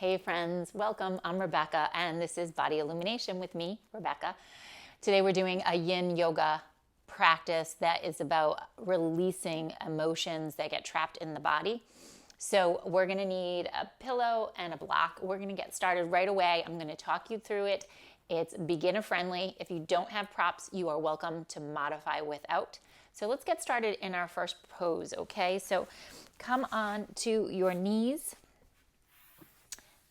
Hey friends, welcome. I'm Rebecca and this is Body Illumination with me, Rebecca. Today we're doing a Yin Yoga practice that is about releasing emotions that get trapped in the body. So we're going to need a pillow and a block. We're going to get started right away. I'm going to talk you through it. It's beginner friendly. If you don't have props, you are welcome to modify without. So let's get started in our first pose, okay? So come on to your knees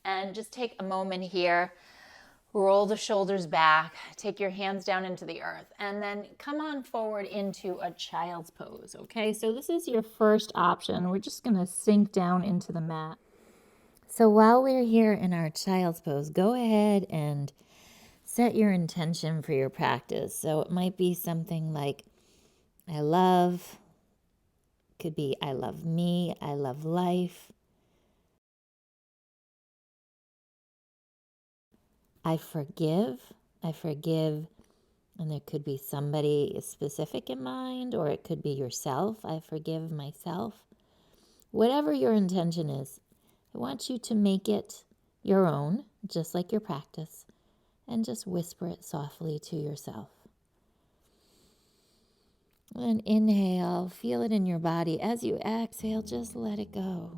and just take a moment here. Roll the shoulders back, take your hands down into the earth, and then come on forward into a child's pose, okay? So this is your first option. We're just gonna sink down into the mat. So while we're here in our child's pose, go ahead and set your intention for your practice. So it might be something like, I love, could be I love me, I love life. I forgive, and there could be somebody specific in mind, or it could be yourself. I forgive myself. Whatever your intention is, I want you to make it your own, just like your practice, and just whisper it softly to yourself. And inhale, feel it in your body. As you exhale, just let it go.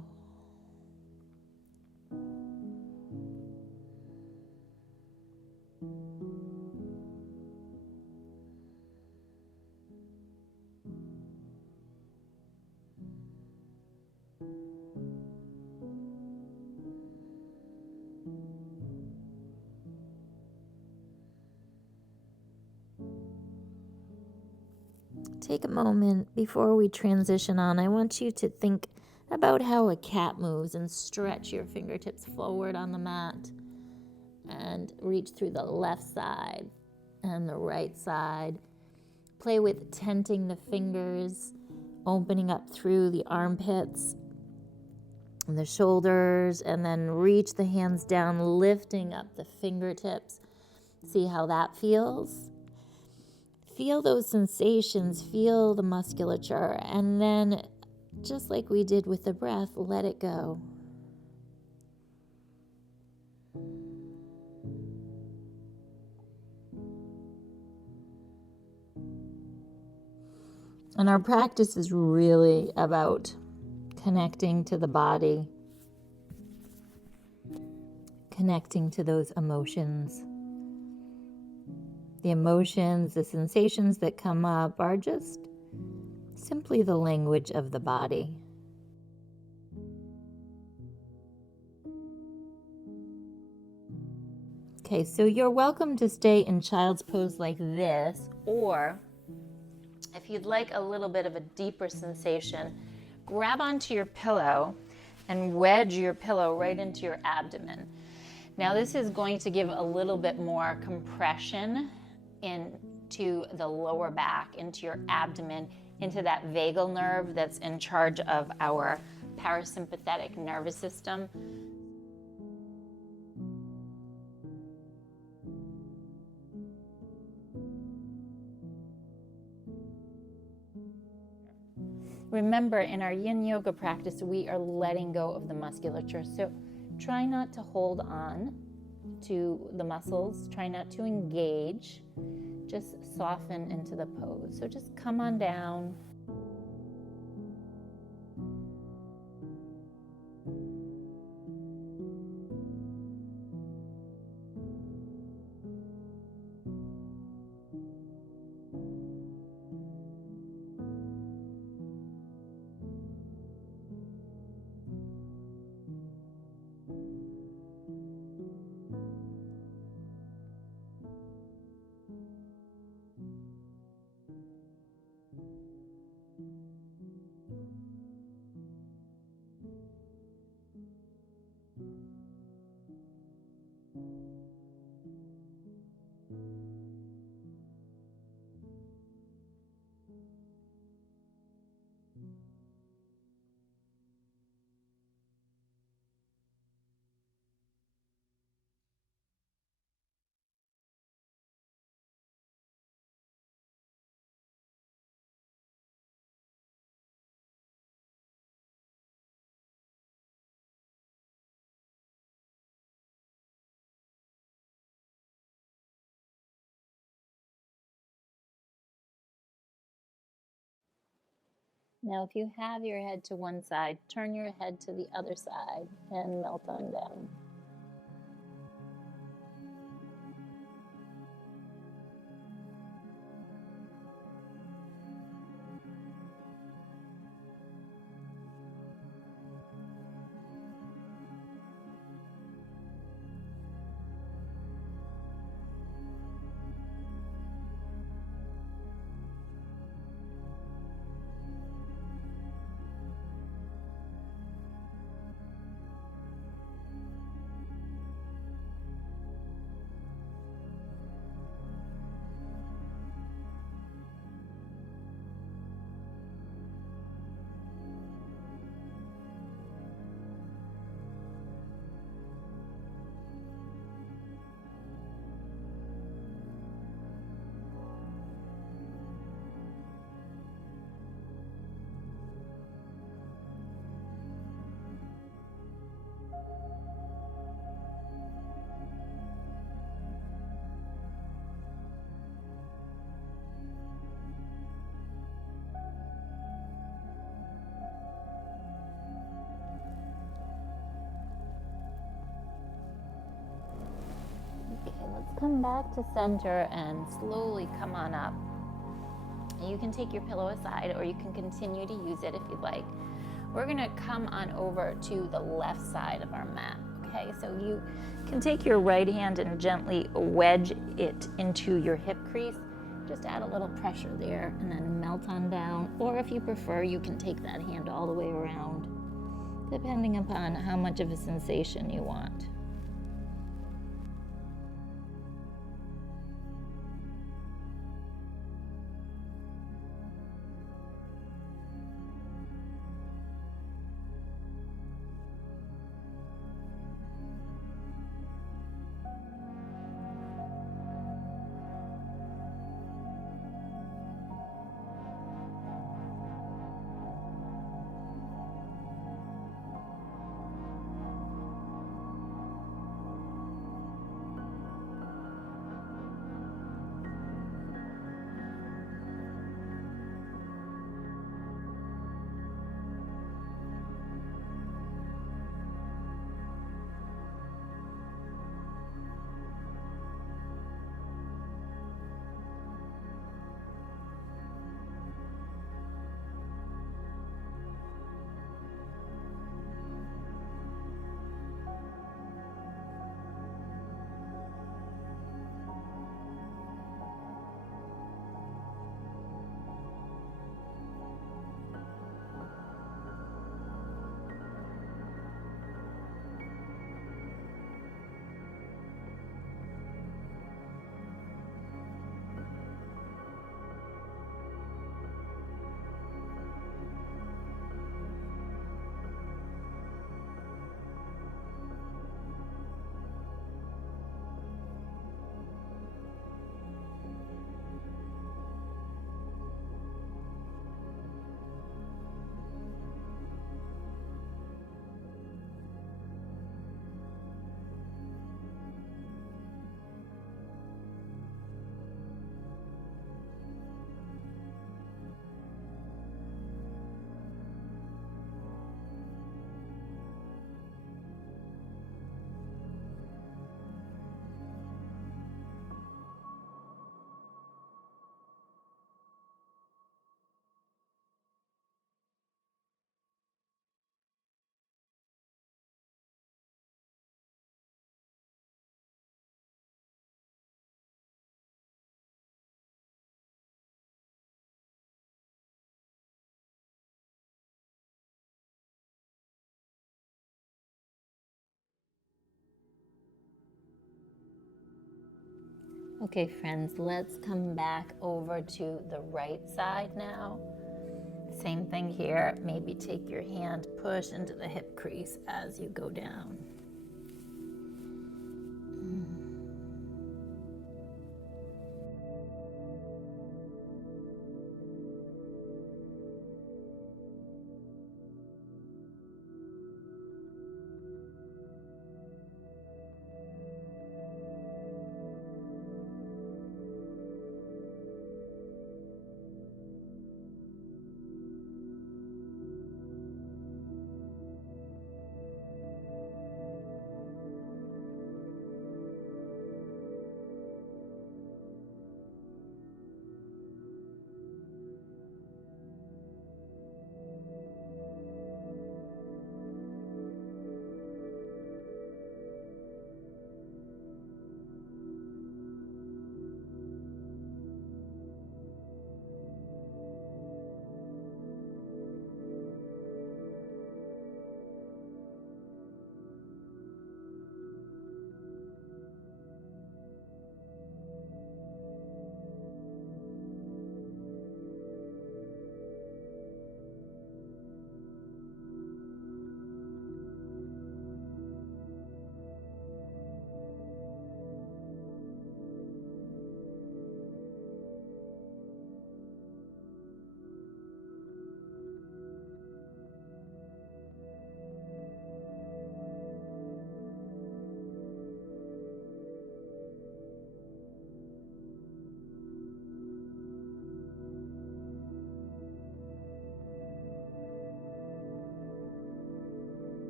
Take a moment before we transition on. I want you to think about how a cat moves and stretch your fingertips forward on the mat and reach through the left side and the right side. Play with tenting the fingers, opening up through the armpits and the shoulders, and then reach the hands down, lifting up the fingertips. See how that feels? Feel those sensations, feel the musculature, and then just like we did with the breath, let it go. And our practice is really about connecting to the body, connecting to those emotions. The emotions, the sensations that come up are just simply the language of the body. Okay, so you're welcome to stay in child's pose like this, or if you'd like a little bit of a deeper sensation, grab onto your pillow and wedge your pillow right into your abdomen. Now this is going to give a little bit more compression into the lower back, into your abdomen, into that vagal nerve that's in charge of our parasympathetic nervous system. Remember, in our Yin Yoga practice, we are letting go of the musculature. So try not to hold on to the muscles. Try not to engage. Just soften into the pose. So just come on down. Now, if you have your head to one side, turn your head to the other side and melt on down. Okay, let's come back to center and slowly come on up. You can take your pillow aside or you can continue to use it if you'd like. We're gonna come on over to the left side of our mat. Okay, so you can take your right hand and gently wedge it into your hip crease. Just add a little pressure there and then melt on down. Or if you prefer, you can take that hand all the way around, depending upon how much of a sensation you want. Okay, friends, let's come back over to the right side now. Same thing here. Maybe take your hand, push into the hip crease as you go down.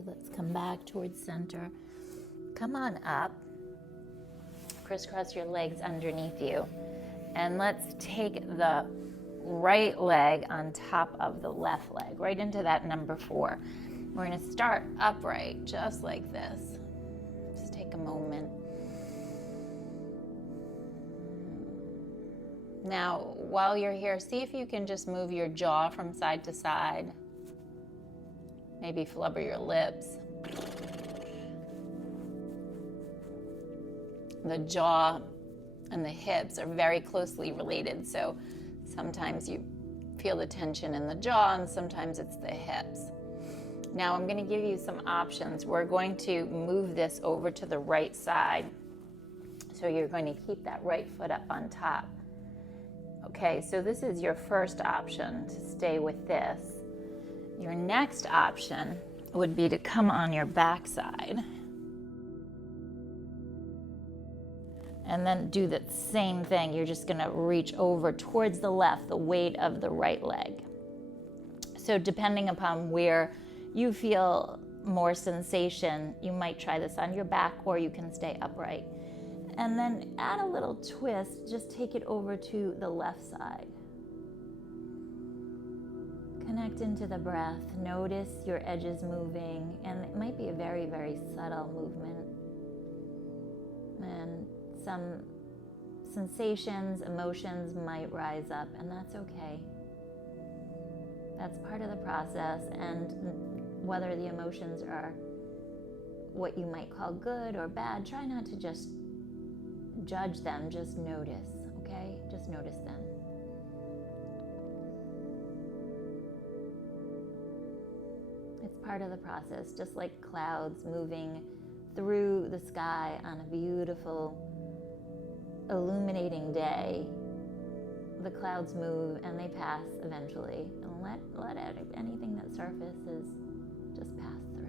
Okay, let's come back towards center. Come on up. Crisscross your legs underneath you. And let's take the right leg on top of the left leg, right into that number 4. We're going to start upright, just like this. Just take a moment. Now, while you're here, see if you can just move your jaw from side to side. Maybe flubber your lips. The jaw and the hips are very closely related, so sometimes you feel the tension in the jaw and sometimes it's the hips. Now I'm going to give you some options. We're going to move this over to the right side. So you're going to keep that right foot up on top. Okay, so this is your first option, to stay with this. Your next option would be to come on your back side. And then do the same thing. You're just going to reach over towards the left, the weight of the right leg. So depending upon where you feel more sensation, you might try this on your back, or you can stay upright. And then add a little twist, just take it over to the left side. Connect into the breath, notice your edges moving, and it might be a very, very subtle movement. And some sensations, emotions might rise up, and that's okay. That's part of the process, and whether the emotions are what you might call good or bad, try not to just judge them, just notice, okay? Just notice them. It's part of the process, just like clouds moving through the sky on a beautiful, illuminating day. The clouds move and they pass eventually. And let anything that surfaces just pass through.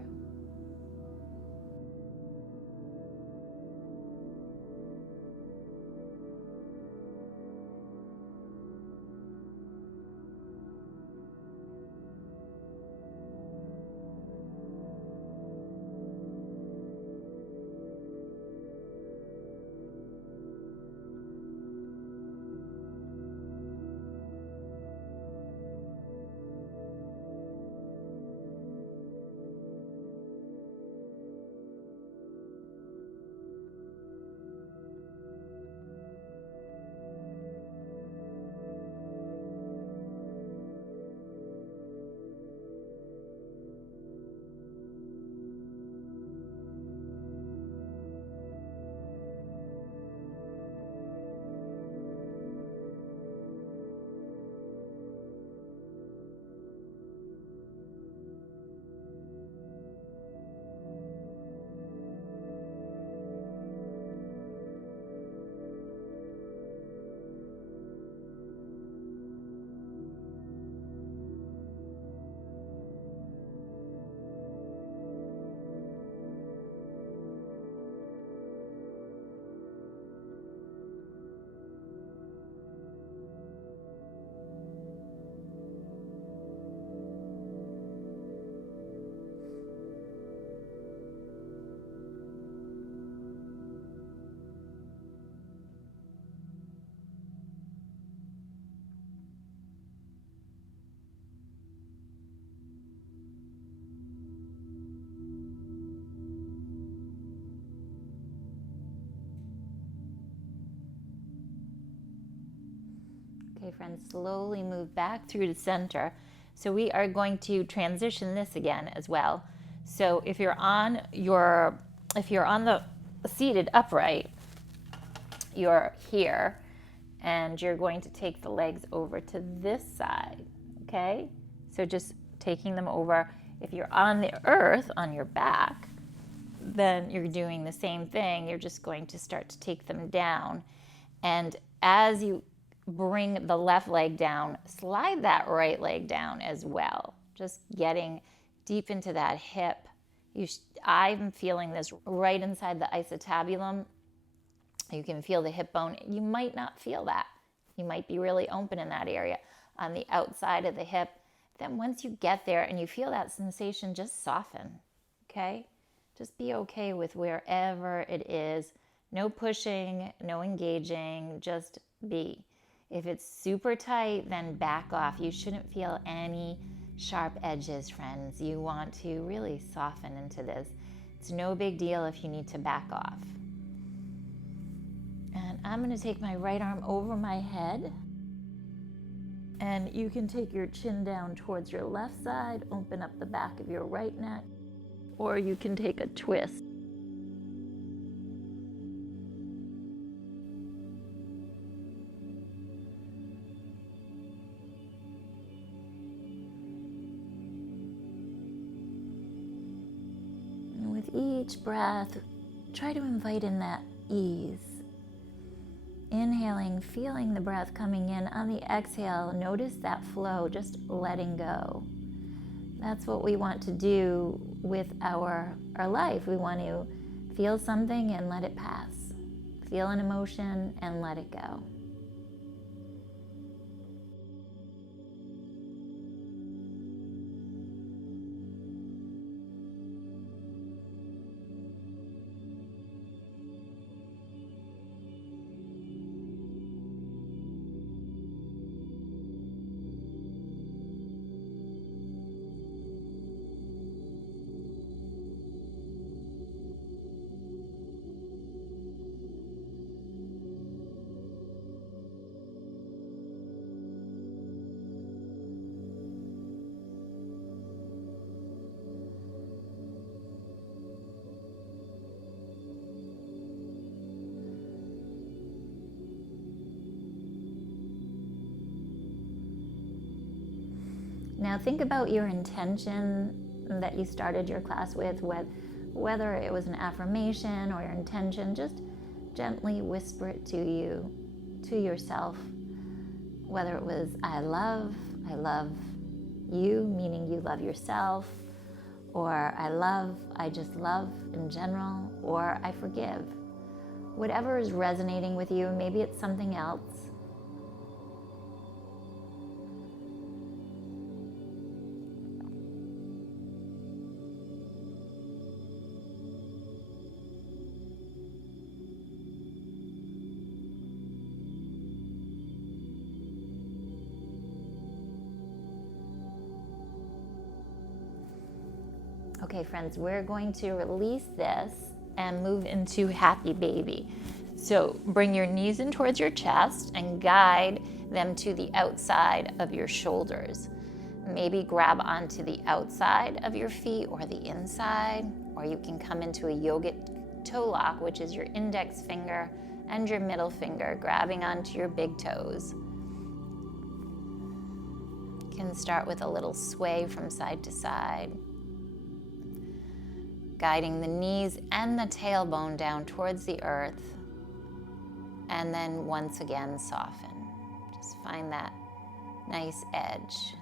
Okay, friends, slowly move back through the center. So we are going to transition this again as well. So if you're on the seated upright, you're here, and you're going to take the legs over to this side, okay? So just taking them over. If you're on the earth, on your back, then you're doing the same thing. You're just going to start to take them down. And as you bring the left leg down, slide that right leg down as well. Just getting deep into that hip. I'm feeling this right inside the acetabulum. You can feel the hip bone. You might not feel that. You might be really open in that area on the outside of the hip. Then once you get there and you feel that sensation, just soften. okay? Just be okay with wherever it is. No pushing, no engaging, just be. If it's super tight, then back off. You shouldn't feel any sharp edges, friends. You want to really soften into this. It's no big deal if you need to back off. And I'm going to take my right arm over my head. And you can take your chin down towards your left side, open up the back of your right neck, or you can take a twist. And with each breath, try to invite in that ease. Inhaling, feeling the breath coming in. On the exhale, notice that flow, just letting go. That's what we want to do with our life. We want to feel something and let it pass. Feel an emotion and let it go. Now think about your intention that you started your class with, whether it was an affirmation or your intention. Just gently whisper it to you, to yourself. Whether it was I love you, meaning you love yourself, or I just love in general, or I forgive. Whatever is resonating with you, maybe it's something else. Okay, friends, we're going to release this and move into happy baby. So bring your knees in towards your chest and guide them to the outside of your shoulders. Maybe grab onto the outside of your feet or the inside, or you can come into a yogic toe lock, which is your index finger and your middle finger grabbing onto your big toes. You can start with a little sway from side to side, guiding the knees and the tailbone down towards the earth, and then once again soften. Just find that nice edge.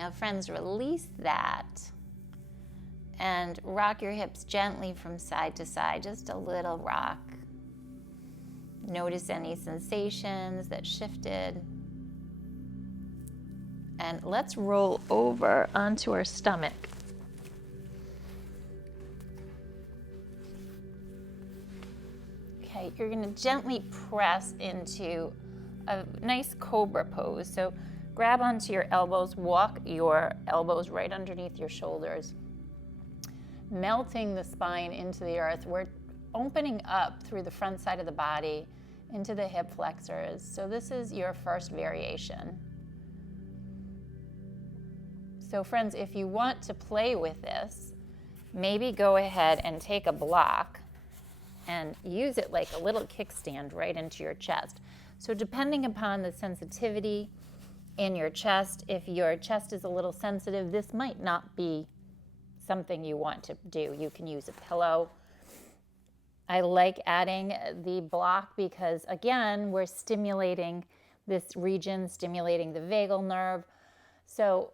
Now, friends, release that and rock your hips gently from side to side, just a little rock. Notice any sensations that shifted. And let's roll over onto our stomach. Okay, you're going to gently press into a nice cobra pose. So grab onto your elbows, walk your elbows right underneath your shoulders, melting the spine into the earth. We're opening up through the front side of the body into the hip flexors. So this is your first variation. So friends, if you want to play with this, maybe go ahead and take a block and use it like a little kickstand right into your chest. So depending upon the sensitivity in your chest, if your chest is a little sensitive, this might not be something you want to do. You can use a pillow. I like adding the block because, again, we're stimulating this region, stimulating the vagal nerve. So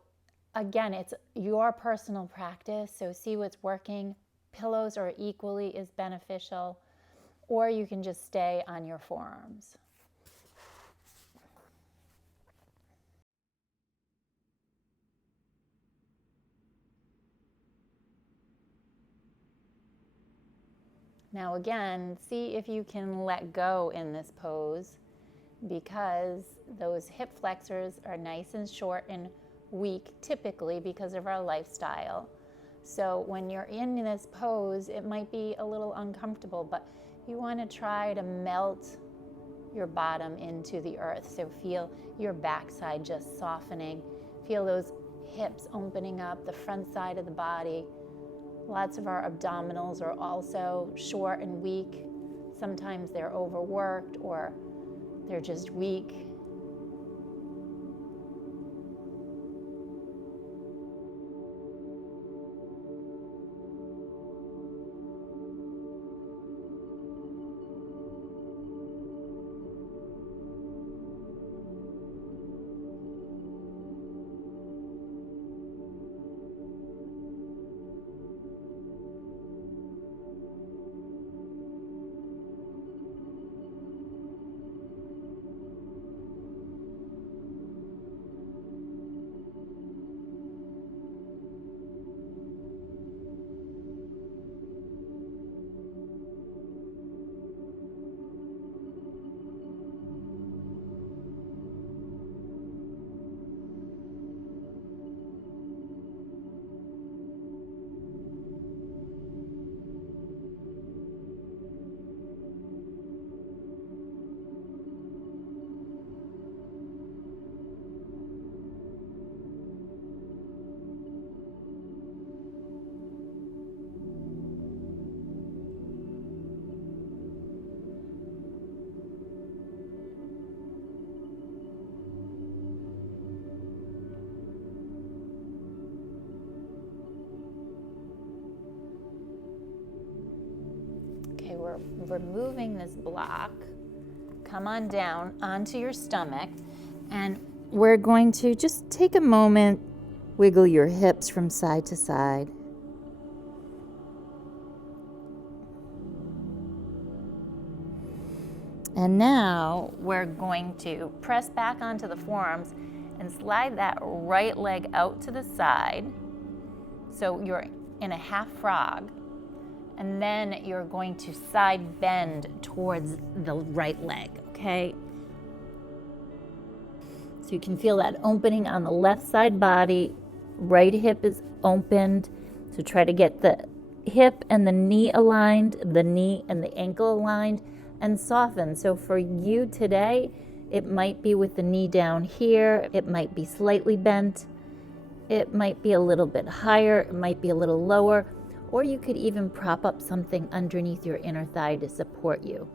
again, it's your personal practice, so see what's working. Pillows are equally as beneficial, or you can just stay on your forearms. Now again, see if you can let go in this pose, because those hip flexors are nice and short and weak typically because of our lifestyle. So when you're in this pose, it might be a little uncomfortable, but you want to try to melt your bottom into the earth. So feel your backside just softening. Feel those hips opening up, the front side of the body. Lots of our abdominals are also short and weak. Sometimes they're overworked or they're just weak. We're removing this block. Come on down onto your stomach, and we're going to just take a moment, wiggle your hips from side to side. And now we're going to press back onto the forearms and slide that right leg out to the side. So you're in a half frog. And then you're going to side bend towards the right leg, okay? So you can feel that opening on the left side body. Right hip is opened. So try to get the hip and the knee aligned, the knee and the ankle aligned, and soften. So for you today, it might be with the knee down here. It might be slightly bent. It might be a little bit higher. It might be a little lower. Or you could even prop up something underneath your inner thigh to support you.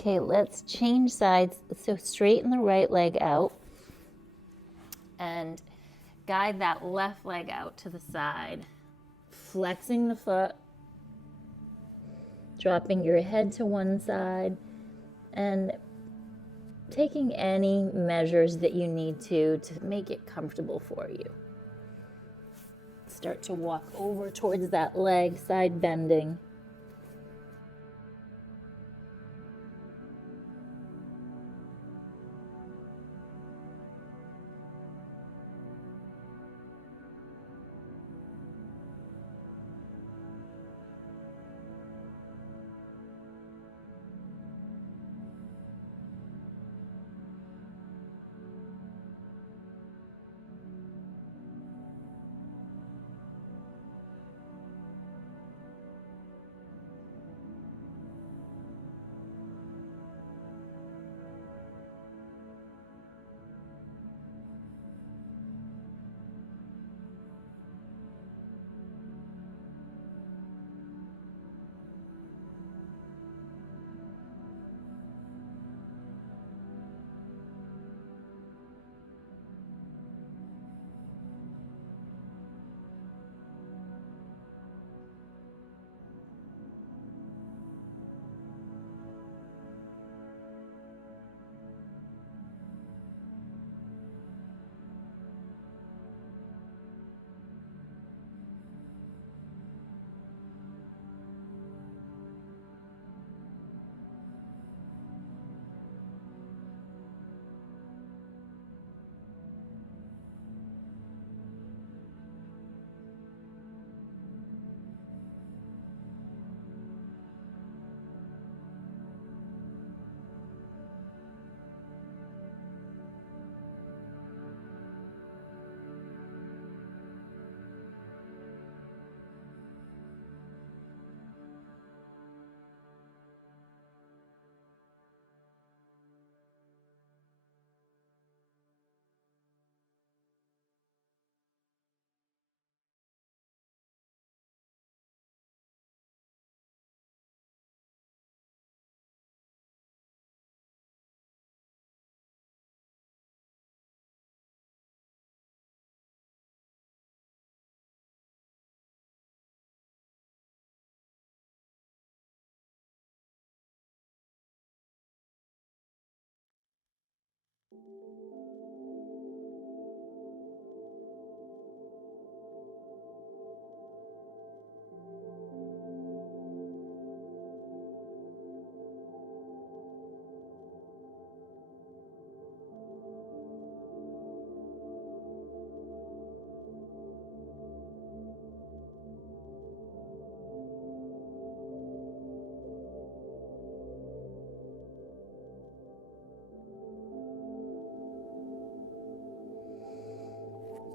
Okay, let's change sides. So straighten the right leg out and guide that left leg out to the side, flexing the foot, dropping your head to one side, and taking any measures that you need to make it comfortable for you. Start to walk over towards that leg, side bending.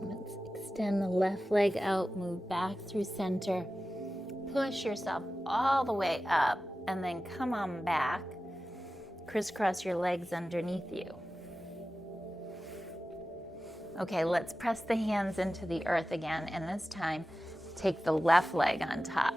Let's extend the left leg out, move back through center. Push yourself all the way up and then come on back. Crisscross your legs underneath you. Okay, let's press the hands into the earth again, and this time take the left leg on top.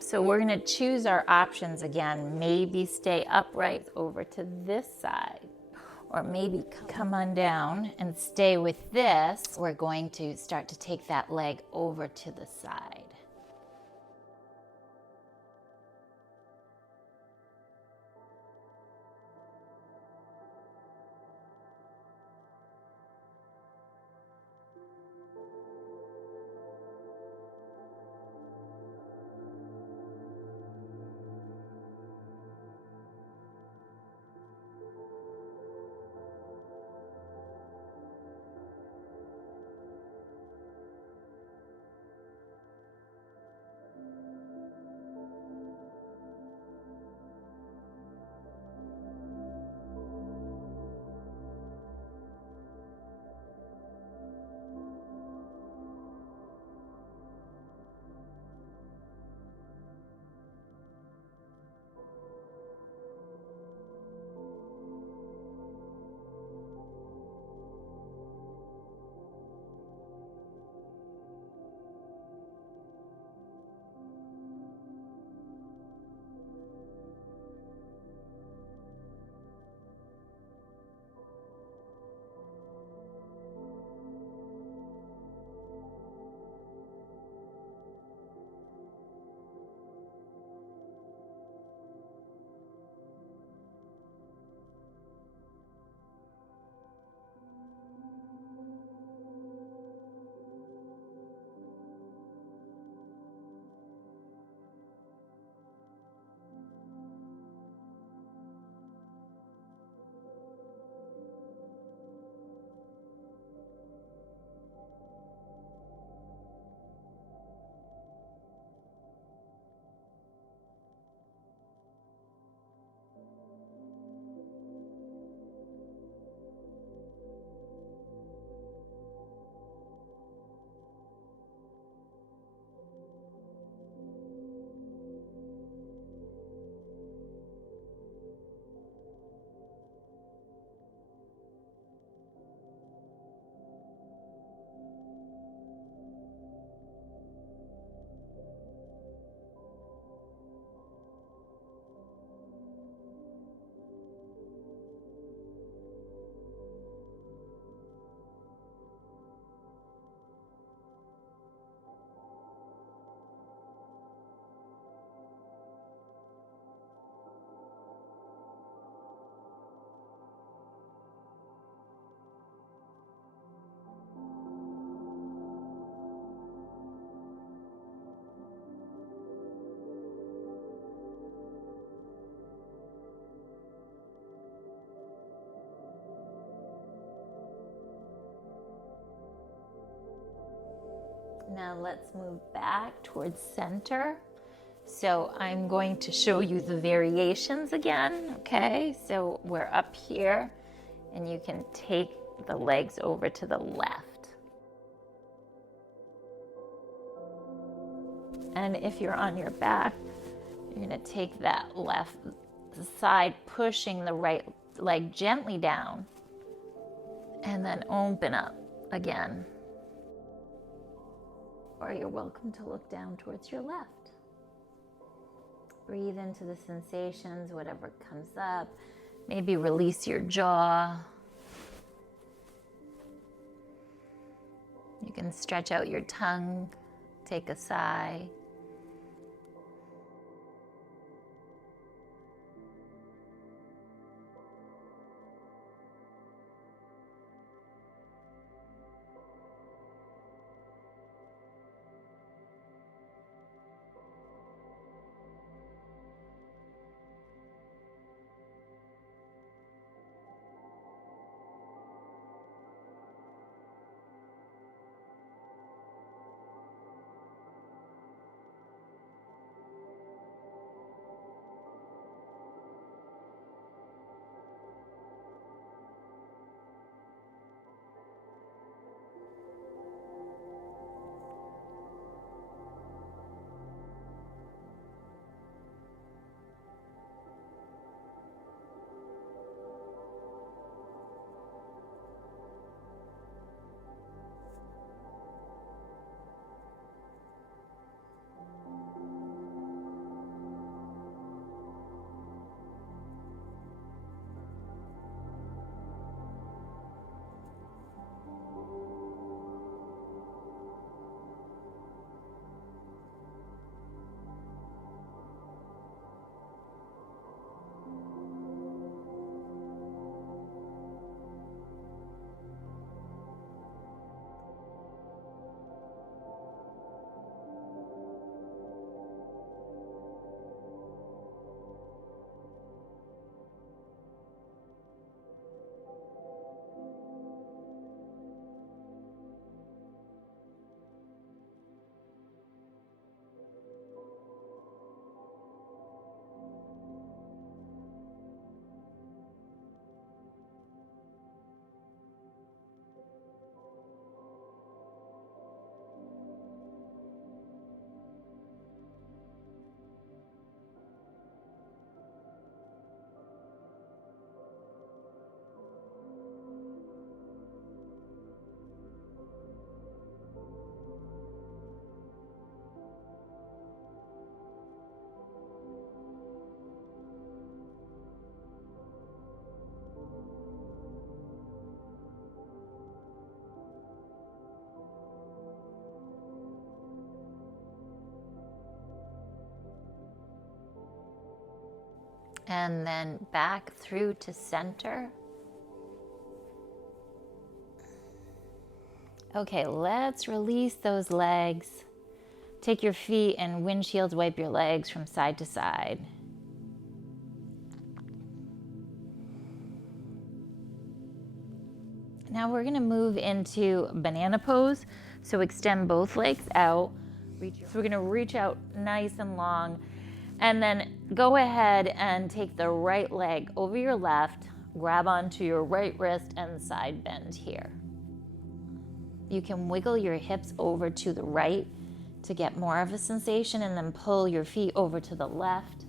So we're going to choose our options again. Maybe stay upright over to this side, or maybe come on down and stay with this. We're going to start to take that leg over to the side. Now let's move back towards center. So I'm going to show you the variations again, okay? So we're up here and you can take the legs over to the left. And if you're on your back, you're gonna take that left side, pushing the right leg gently down, and then open up again. Or you're welcome to look down towards your left. Breathe into the sensations, whatever comes up. Maybe release your jaw. You can stretch out your tongue, take a sigh. And then back through to center. Okay, let's release those legs. Take your feet and windshield wipe your legs from side to side. Now we're gonna move into banana pose. So extend both legs out. So we're gonna reach out nice and long, and then go ahead and take the right leg over your left, grab onto your right wrist and side bend here. You can wiggle your hips over to the right to get more of a sensation, and then pull your feet over to the left.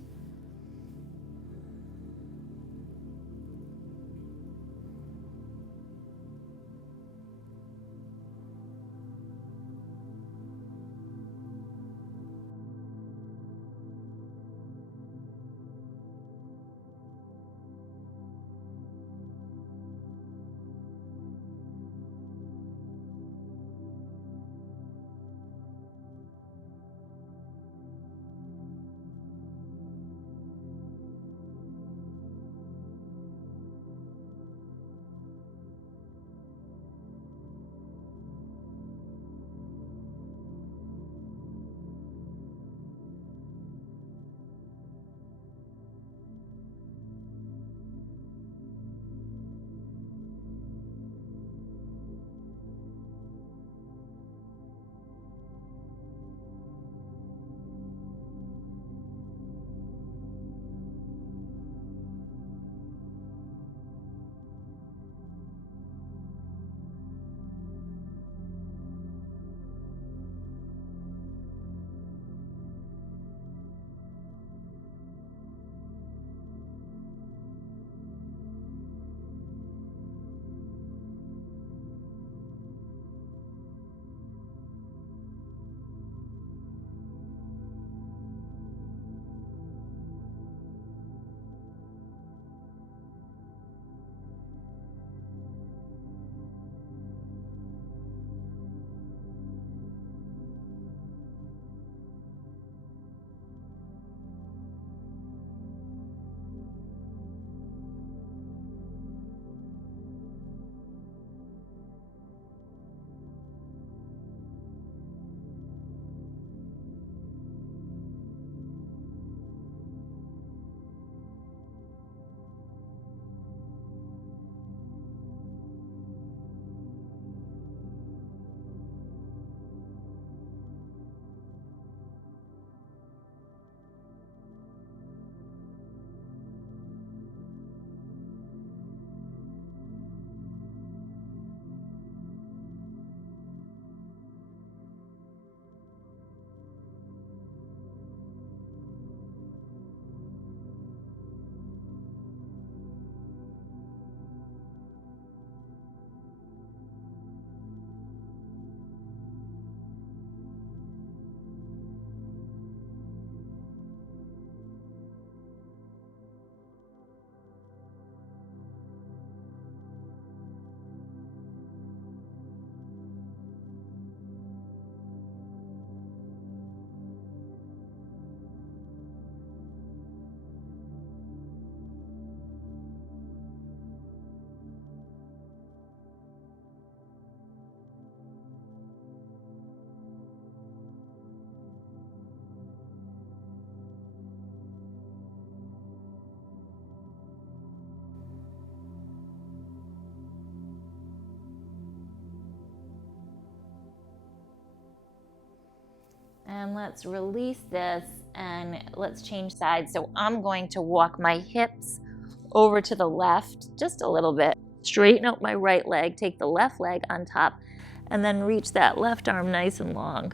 And let's release this and let's change sides. So I'm going to walk my hips over to the left just a little bit. Straighten out my right leg, take the left leg on top, and then reach that left arm nice and long.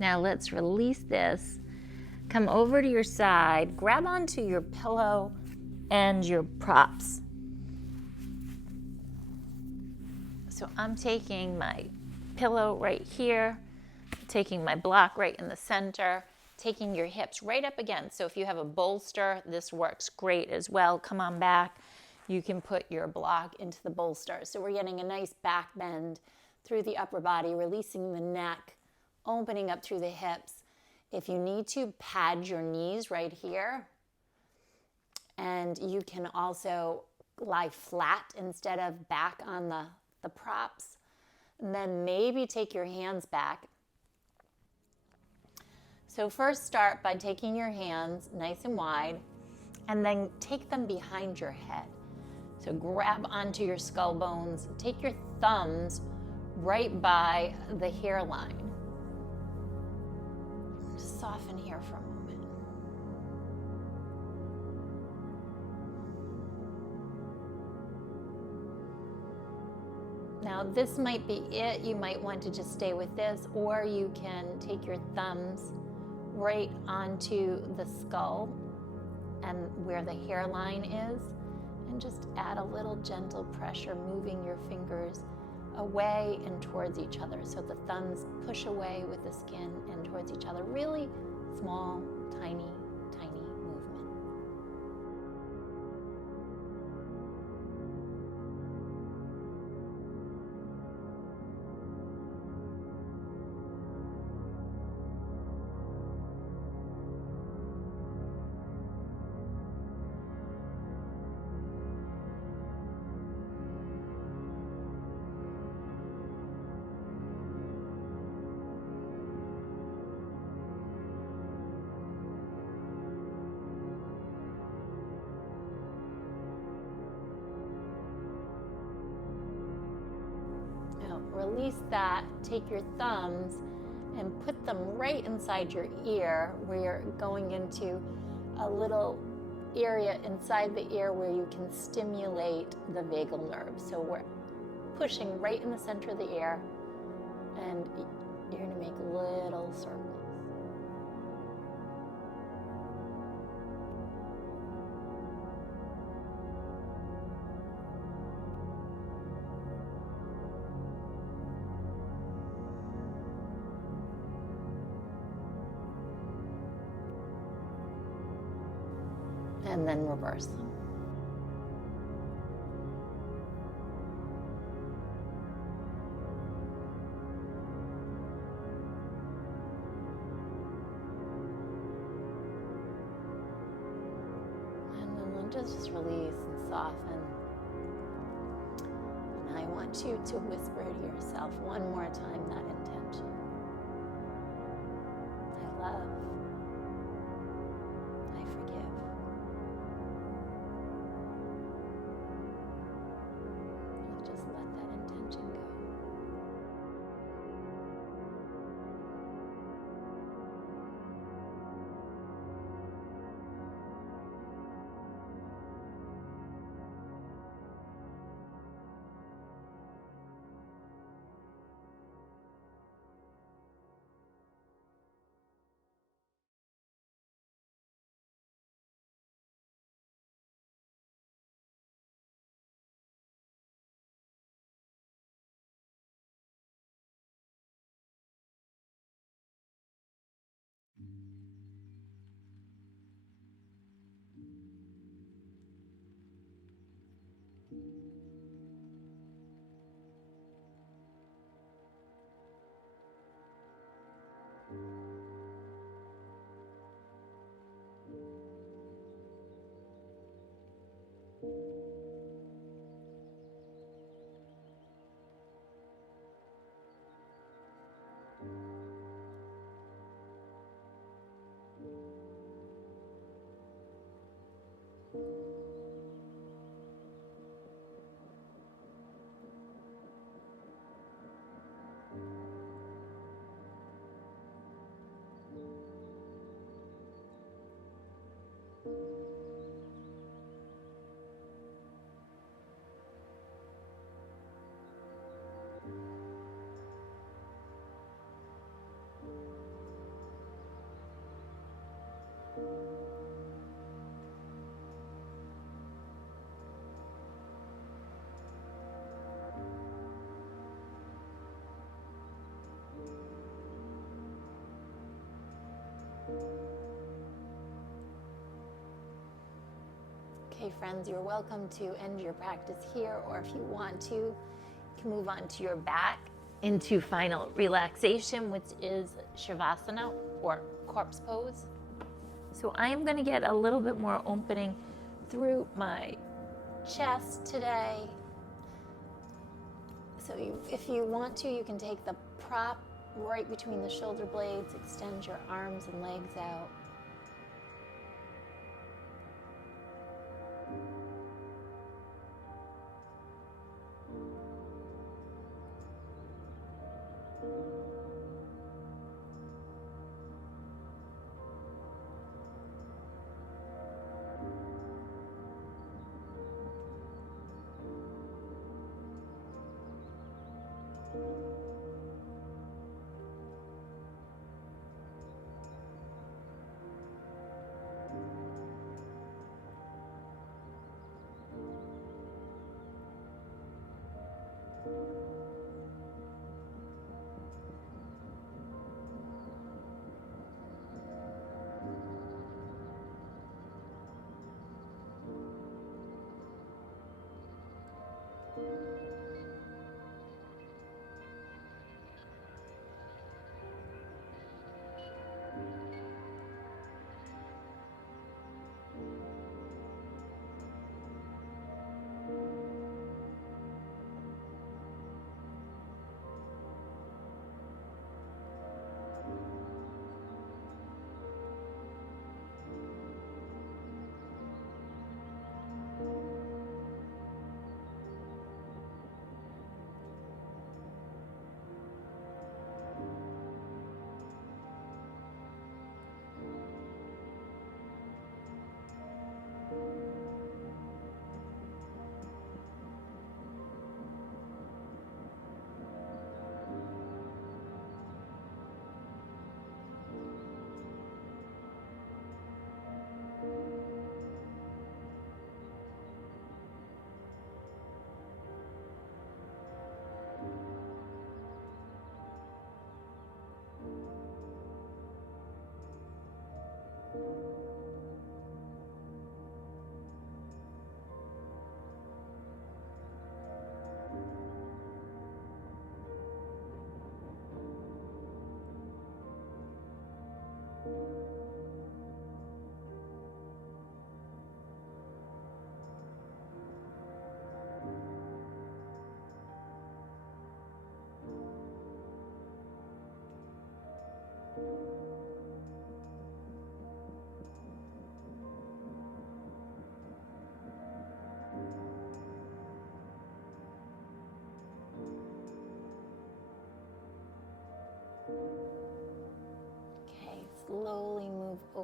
Now let's release this. Come over to your side, grab onto your pillow and your props. So I'm taking my pillow right here, taking my block right in the center, taking your hips right up against. So if you have a bolster, this works great as well. Come on back. You can put your block into the bolster. So we're getting a nice back bend through the upper body, releasing the neck, opening up through the hips. If you need to, pad your knees right here. And you can also lie flat instead of back on the props. And then maybe take your hands back. So first start by taking your hands nice and wide and then take them behind your head. So grab onto your skull bones, take your thumbs right by the hairline. Just soften here for a moment. Now this might be it. You might want to just stay with this, or you can take your thumbs right onto the skull and where the hairline is, and just add a little gentle pressure, moving your fingers away and towards each other. So the thumbs push away with the skin and towards each other. Really small, tiny, tiny movement. Release that, take your thumbs and put them right inside your ear, where you're going into a little area inside the ear where you can stimulate the vagal nerve. So we're pushing right in the center of the ear, and you're going to make little circles. And then reverse them. And then we'll just release and soften. And I want you to whisper to yourself one more time that intention. I love. I forgive. Just let that intention go. Okay, friends, you're welcome to end your practice here, or if you want to, you can move on to your back into final relaxation, which is Shavasana or corpse pose. So I am going to get a little bit more opening through my chest today. So if you want to, you can take the prop right between the shoulder blades, extend your arms and legs out.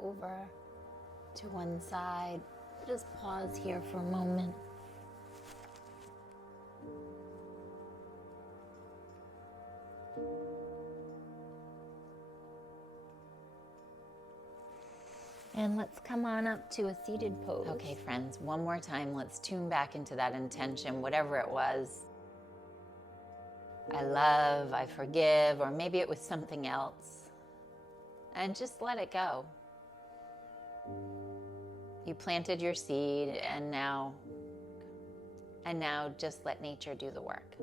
over to one side. Just pause here for a moment. And let's come on up to a seated pose. Okay, friends, one more time, let's tune back into that intention, whatever it was. I love, I forgive, or maybe it was something else. And just let it go. You planted your seed, and now just let nature do the work.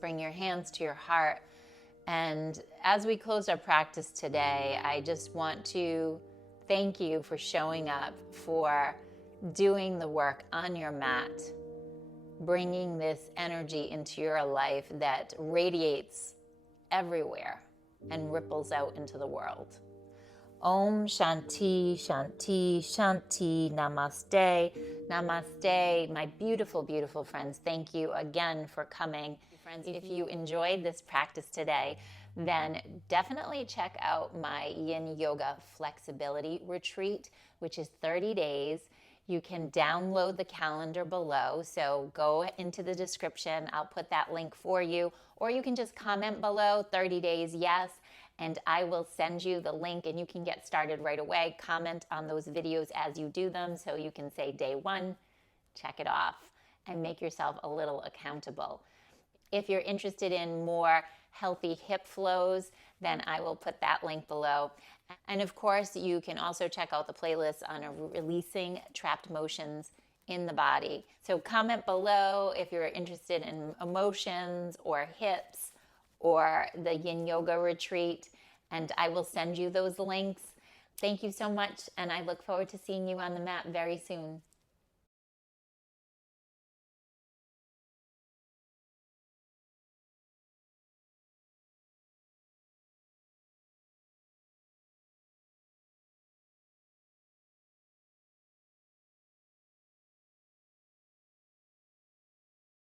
Bring your hands to your heart. And as we close our practice today, I just want to thank you for showing up, for doing the work on your mat, bringing this energy into your life that radiates everywhere and ripples out into the world. Om Shanti, Shanti, Shanti, Namaste, Namaste. My beautiful, beautiful friends, thank you again for coming. Friends, if you enjoyed this practice today, then definitely check out my Yin Yoga Flexibility Retreat, which is 30 days. You can download the calendar below, so go into the description. I'll put that link for you, or you can just comment below, 30 days, yes, and I will send you the link and you can get started right away. Comment on those videos as you do them, so you can say day 1, check it off, and make yourself a little accountable. If you're interested in more healthy hip flows, then I will put that link below. And of course, you can also check out the playlist on releasing trapped motions in the body. So comment below if you're interested in emotions or hips or the Yin Yoga retreat, and I will send you those links. Thank you so much, and I look forward to seeing you on the mat very soon.